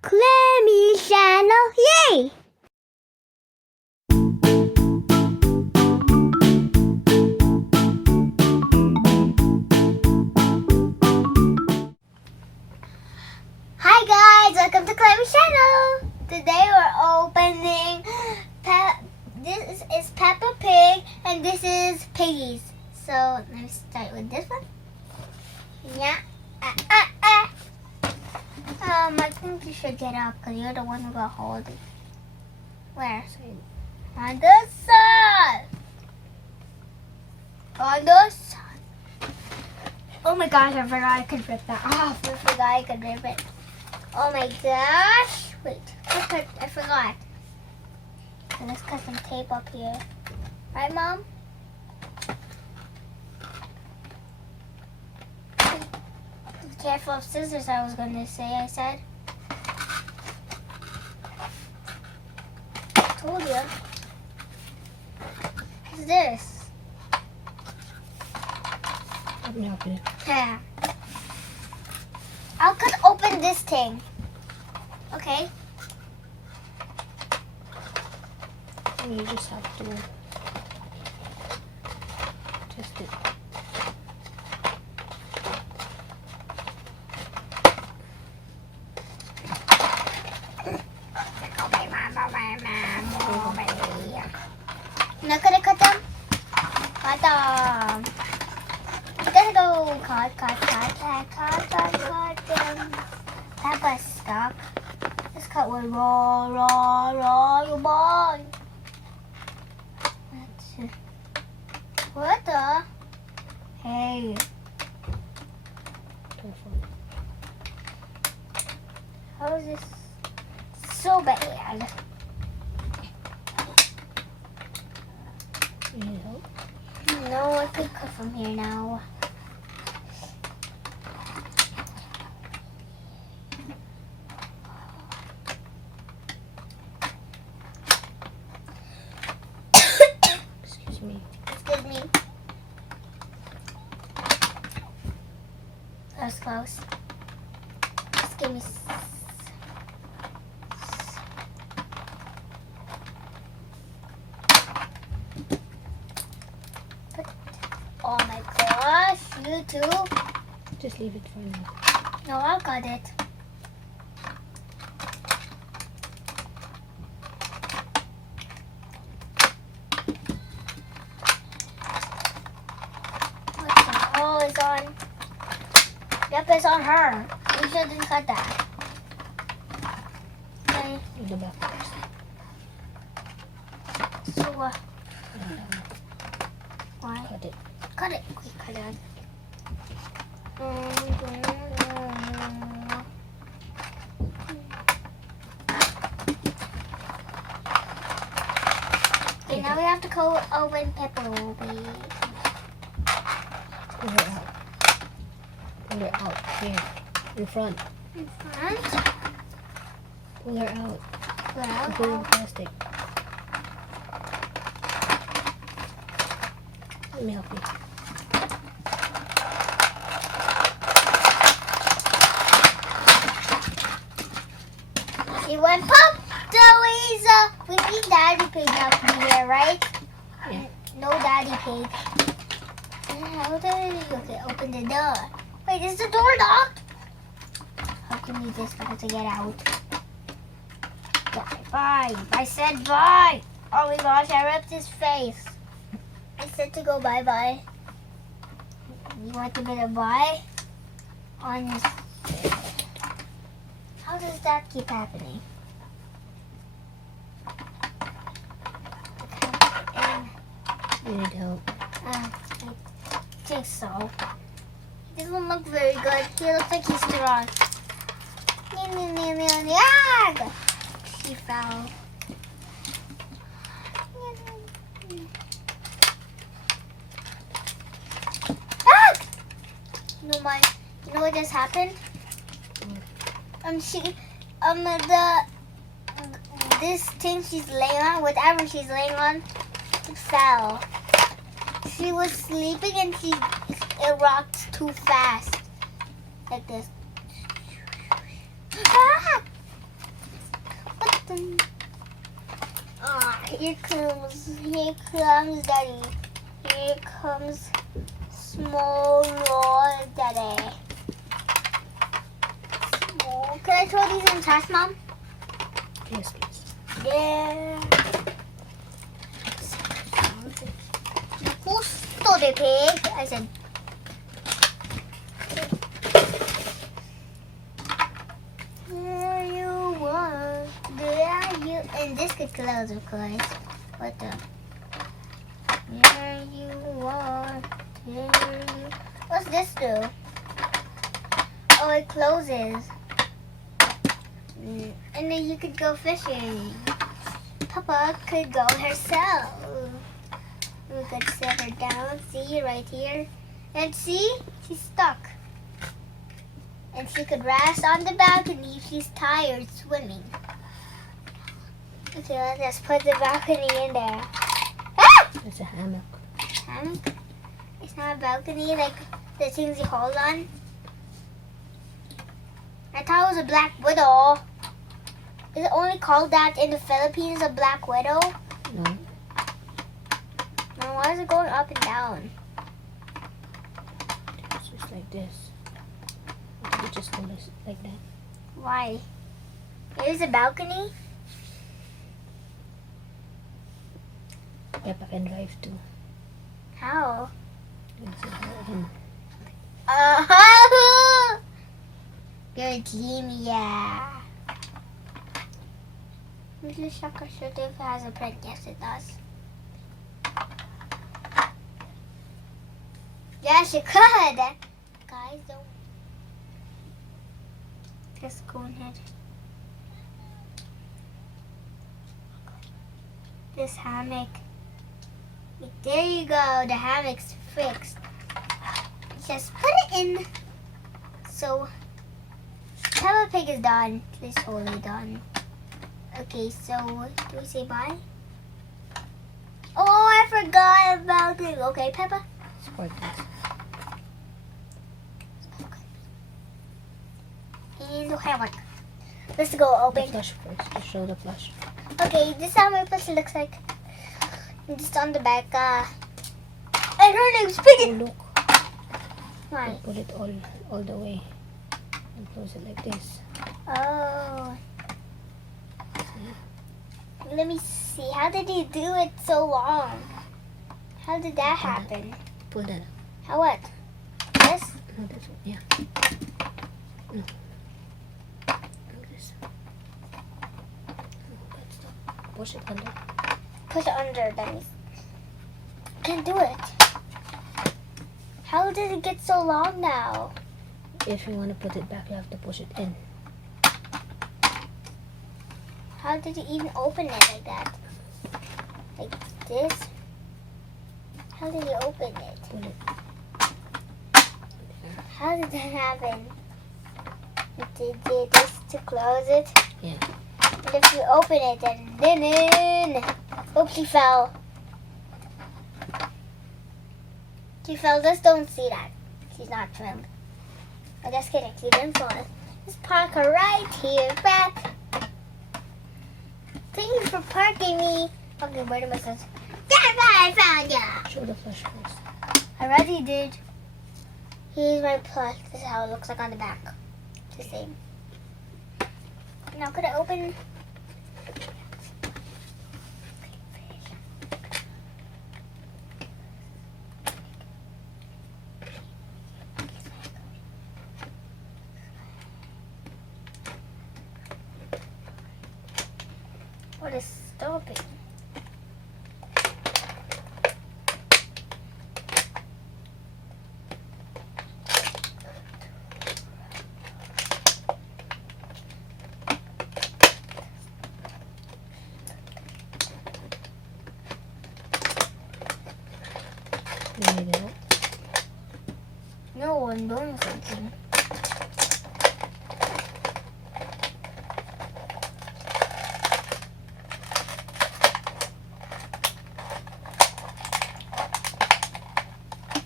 Clemmy channel, yay! Hi guys, welcome to Clemmy channel. Today we're opening. This is Peppa Pig and this is Piggy's. So let me start with this one. Yeah. I think you should get up because you're the one who got hold of it. Where? On the side. On the side. Oh my gosh, I forgot I could rip that off. I forgot I could rip it. Oh my gosh. Wait, I forgot. So let's cut some tape up here. Right, Mom? Be careful of scissors, I was going to say, I said. Told you. What's this? Let me help you. Yeah. I'll cut open this thing. Okay. You just have to twist it. I'm not gonna cut them. Cut them. You gotta go cut them. That was stuck. Let's cut with raw, you boy. What the? Hey. Careful. How is this so bad? You need help? No, I could cut from here now. Excuse me. Excuse me. That was close. Just give me. Oh my gosh, you too? Just leave it for now. No, I got it. Oh, it's on. Yep, it's on her. We shouldn't cut that. Okay. You do back first. So, And, why? cut it. Cut it. Quick, cut it. Okay, now we have to go open Peppa Pig. Pull her out. Pull her out. Here. In front. In front. Pull her out. Well, Put it in plastic. Let me help you. she went pop the laser. We need Daddy Pig up here, right? Yeah. No Daddy Pig. How do okay, open the door. Wait, is the door locked? How can we just have to get out? Bye. I said bye. Oh my gosh, I ripped his face. I said to go bye-bye. You want to get a bye? On his... How does that keep happening? You need help. I think so. He doesn't look very good. He looks like he's strong. She fell. Ah! You know what just happened? This thing she's laying on, whatever she's laying on, it fell. She was sleeping and it rocked too fast. Like this. Ah! Here comes Daddy. Here comes small Daddy. Small. Can I throw these in the trash, Mom? Yes, please. Yeah. Who stole the pig? I said. There you are. There you. And this could close, of course. What the? There you are. There you. What's this do? Oh, it closes. And then you could go fishing. Papa could go herself. We could set her down. See, right here. And see, she's stuck. And she could rest on the balcony if she's tired swimming. Okay, let's just put the balcony in there. Ah! It's a hammock. Hammock? It's not a balcony like the things you hold on. I thought it was a black widow. Is it only called that in the Philippines, a black widow? No. Now, why is it going up and down? It's just like this. You just hold it like that. Why? Here's a balcony. Peppa can drive too. How? It's a him. Good team, yeah. Little Shaka should if it has a print. Yes, it does. Yes, you could. Guys, don't. Just go ahead. This hammock. There you go. The hammock's fixed. Just put it in. So, Peppa Pig is done. It's totally done. Okay, so do we say bye? Oh, I forgot about it. Okay, Peppa. Sparkles. And the hammock. Let's go open. The flush first. Just show the flush. Okay, this is how my plushie looks like. And just on the back. And her name's Oh, Piggy. look. Why? Put it all the way. And close it like this. Oh. Let me see. How did he do it so long? How did that happen? Pull that up. How what? This? No, this one. Yeah. No. Like this. No, that's not. Push it under. Push it under, then. Can't do it. How did it get so long now? If you want to put it back, you have to push it in. How did you even open it like that? Like this? How did you open it? Pull it. How did that happen? You did this to close it? Yeah. And if you open it, then oops, she fell. She fell. Just don't see that. She's not trimmed. I'm just kidding. She didn't fall. Just park her right here, back. Thank you for parking me. Okay, where did my sis? I found ya. Show the flush first. I already did. Here's my plush. This is how it looks like on the back. It's the same. Now could I open? What is stopping? You need it out. No, I'm doing something.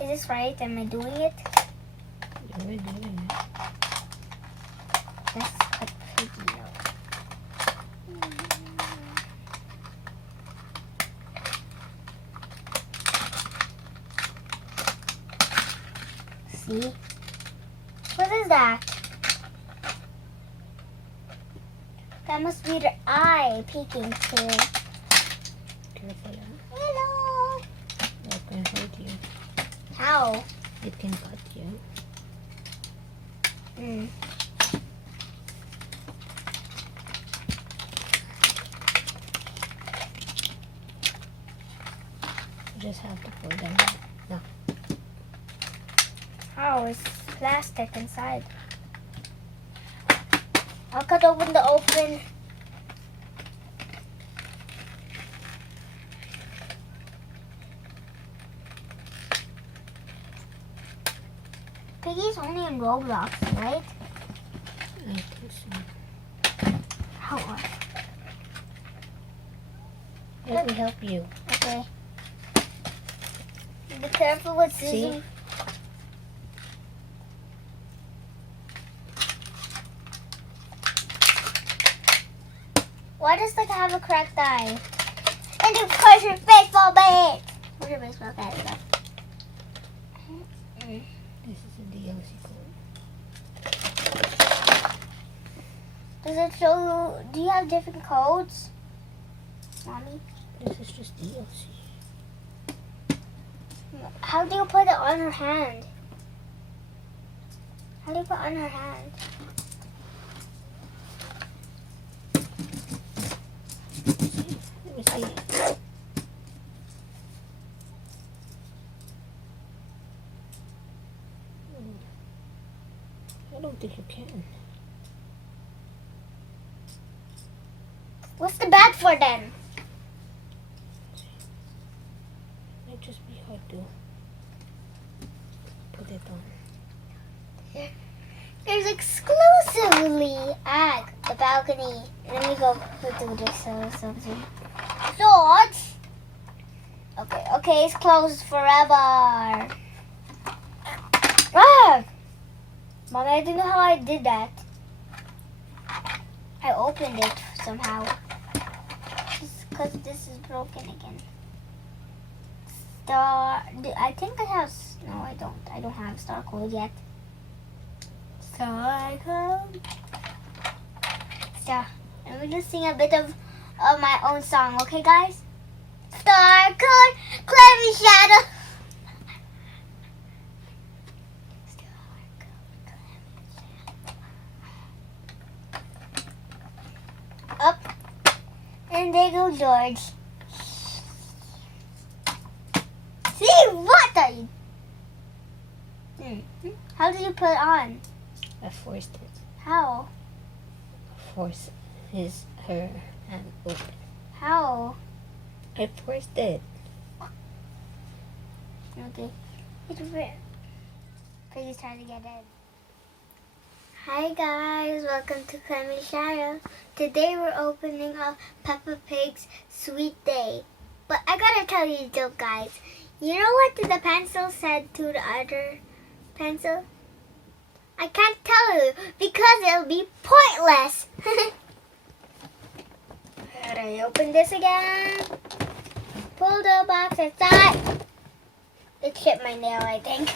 Is this right? Am I doing it? You're doing it. Let's cut Piggy out. see. What is that? That must be the eye peeking too. Careful. Hello. That can hurt you. How? It can cut you. Mm. You just have to pull them out. No. How? It's plastic inside. I'll cut open the open. Piggy's only in Roblox, right? I think so. How? Let me help you. Okay. Be careful with See? scissors. Why does the guy have a cracked eye? And you push your baseball bat. Where's your baseball bat? This is a DLC code. Does it show you? Do you have different codes, Mommy? This is just DLC. How do you put it on her hand? How do you put it on her hand? Let me see. I don't think you can. What's the bat for then? Might just be hard to put it on. There's exclusively at the balcony. Let me go do this or something. George! Okay, it's closed forever. Ah! Mommy, I don't know how I did that. I opened it somehow. Just because this is broken again. Star. I think I have. No, I don't. I don't have star code yet. Star code. Star. I'm gonna sing a bit of my own song, okay, guys? Star code, Clemmy shadow. Up. And there goes George. See, what are you? How did you put it on? I forced it. How? Force her hand open. How? I forced it. Okay. Please try to get in. Hi guys, welcome to Clemmy Shadow. Today we're opening up Peppa Pig's Sweet Day. But I gotta tell you a joke, guys. You know what the pencil said to the other pencil? I can't tell you because it'll be pointless. Gotta open this again. Pull the box aside. It chipped my nail, I think.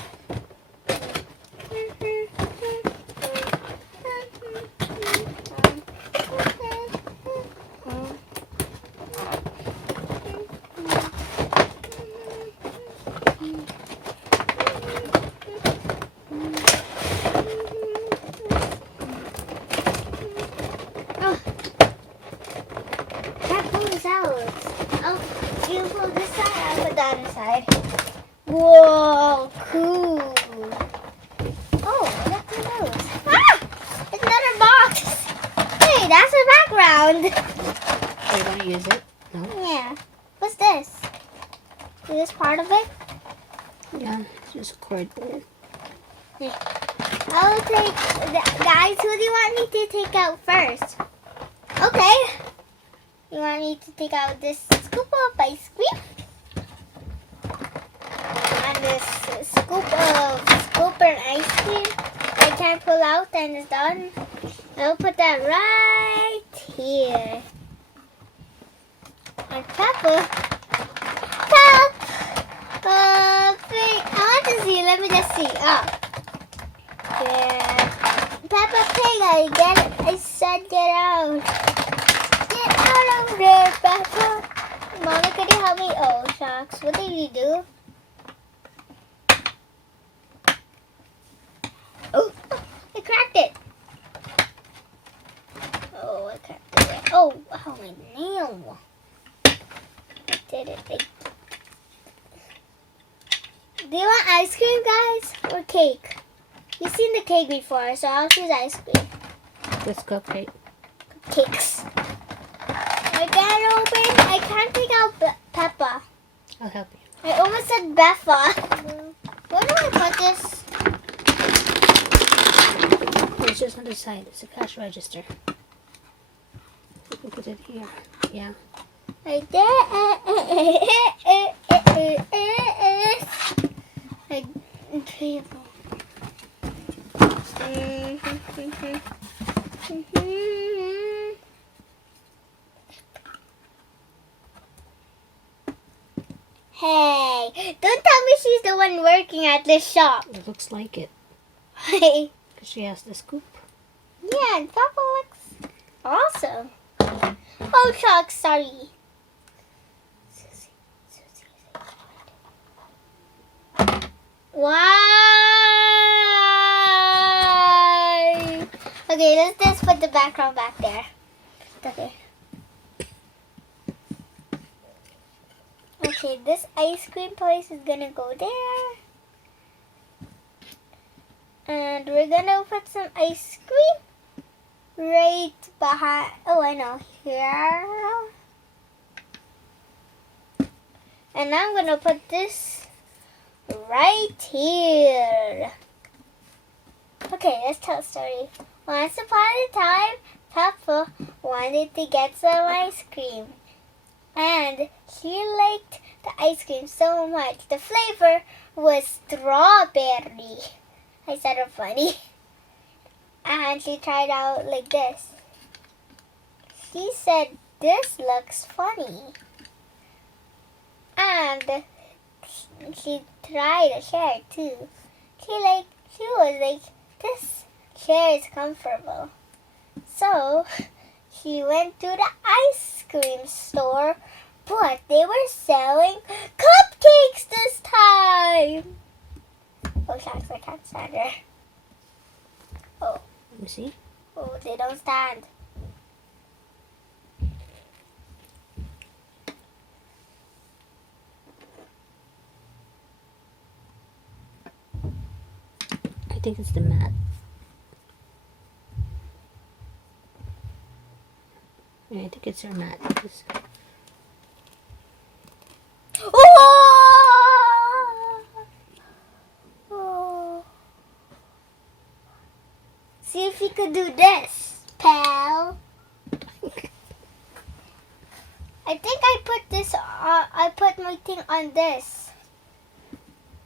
Oh, you pull this side, I'll put that inside. Whoa, cool. Oh, that's the nose. Ah! It's another box. Hey, that's the background. Are you going to use it? No? Yeah. What's this? Is this part of it? Yeah, it's just cardboard. I'll take... Guys, who do you want me to take out first? Okay. You want me to take out this scoop of ice cream? And this scoop of scooper ice cream I can pull out and it's done. I'll put that right here. And Peppa Pig. I want to see. Let me just see. Yeah. Peppa Pig, I said get out. Get out of there, Peppa. Mommy, could you help me? Oh, shucks. What did you do? Oh, I cracked it. Oh, I cracked it. Oh, my nail. I did it. Do you want ice cream, guys? Or cake? You've seen the cake before, so I'll choose ice cream. This cupcake. Cakes. I can't open. I can't take out Peppa. I'll help you. I almost said Beffa. Where do I put this? It's just on the side. It's a cash register. You can put it here. Yeah. Right there. Hey, don't tell me she's the one working at this shop. It looks like it. Hey. Because she has the scoop. Yeah, and Papa looks awesome. Oh, shucks, sorry. Why? Okay, let's just put the background back there. Okay. Okay, this ice cream place is gonna go there. And we're gonna put some ice cream right behind. Oh, I know. Here. And I'm gonna put this right here. Okay, let's tell a story. Once upon a time, Peppa wanted to get some ice cream. And she liked the ice cream so much. The flavor was strawberry. I said it funny. And she tried out like this. She said, this looks funny. And she tried a chair too. She was like, this chair is comfortable. So she went to the ice cream store, but they were selling cupcakes this time. Oh, shucks, I can't stand her. Oh. Let me see. Oh, they don't stand. I think it's the mat. Yeah, I think it's her mat. Oh! See if you could do this, pal. I think I put this on. I put my thing on this.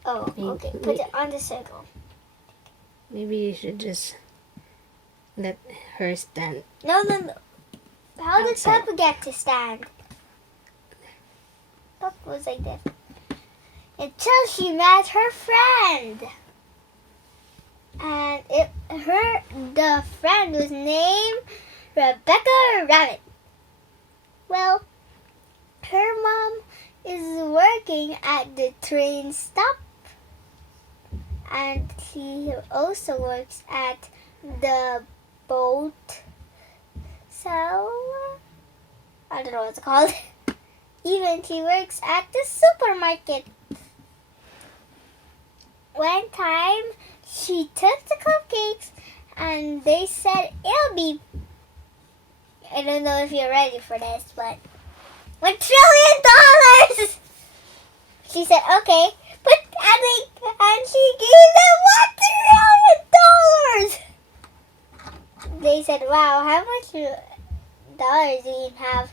Oh, okay. Put it on the circle. Maybe you should just let her stand. No. How did Outside. Peppa get to stand? Peppa was like this. Until she met her friend. And the friend was named Rebecca Rabbit. Well, her mom is working at the train stop. And she also works at the boat seller. I don't know what it's called. Even she works at the supermarket. One time, she took the cupcakes and they said it'll be, I don't know if you're ready for this, but $1 trillion! She said, okay, but and she gave them $1 trillion! They said, wow, how much dollars do you have?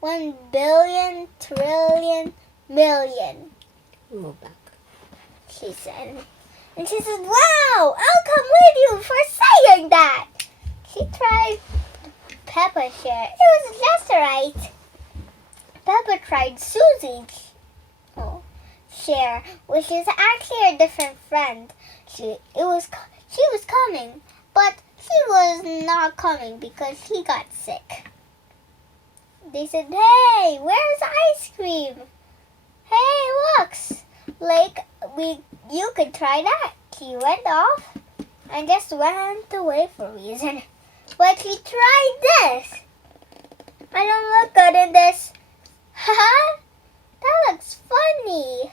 1 billion, trillion, million. Move back. She said. And she said, wow, I'll come with you for saying that. She tried Peppa's share. It was just right. Peppa tried Susie's share, which is actually a different friend. she was coming, but she was not coming because he got sick. They said, "Hey, where's ice cream? Hey, looks like you could try that." He went off and just went away for a reason. But he tried this. I don't look good in this. Haha, that looks funny.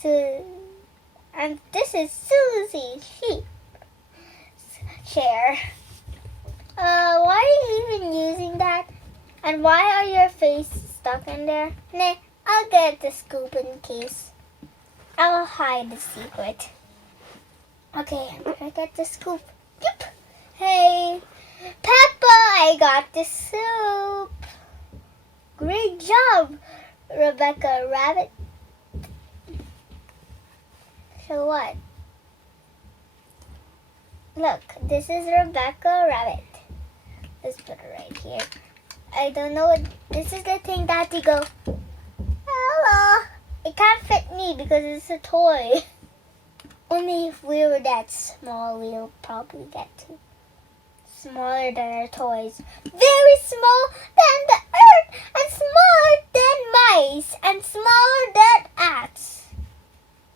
So, and this is Susie's sheep chair. Why are you even using that? And why are your face stuck in there? Nah, I'll get the scoop in case. I'll hide the secret. Okay, I'm gonna get the scoop. Yep. Hey, Peppa, I got the soup. Great job, Rebecca Rabbit. So what? Look, this is Rebecca Rabbit. Let's put it right here. I don't know what this is, the thing that you go, hello. It can't fit me because it's a toy. Only if we were that small, we'll probably get to. Smaller than our toys. Very small than the earth, and smaller than mice, and smaller than ants.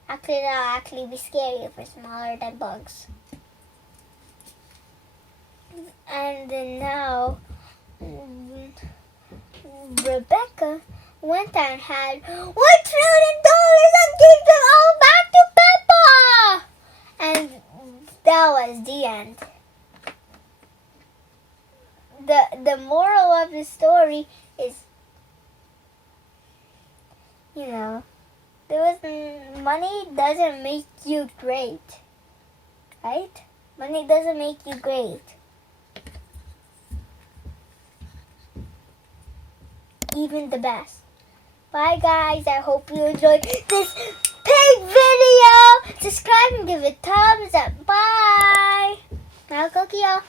Actually, that'll actually be scary if we're smaller than bugs. And then now, Rebecca went and had $1 trillion and gave them all back to Peppa! And that was the end. The moral of the story is, money doesn't make you great, right? Money doesn't make you great. Even the best. Bye guys, I hope you enjoyed this pig video. Subscribe and give it a thumbs up. Bye. Now, Cookie, y'all.